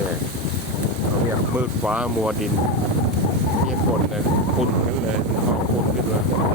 ี่เขาเรียกมืดฟ้ามัวดินเรียฝนเลยฝุ่นกันเลยเขาฝุ่นขึ้นมา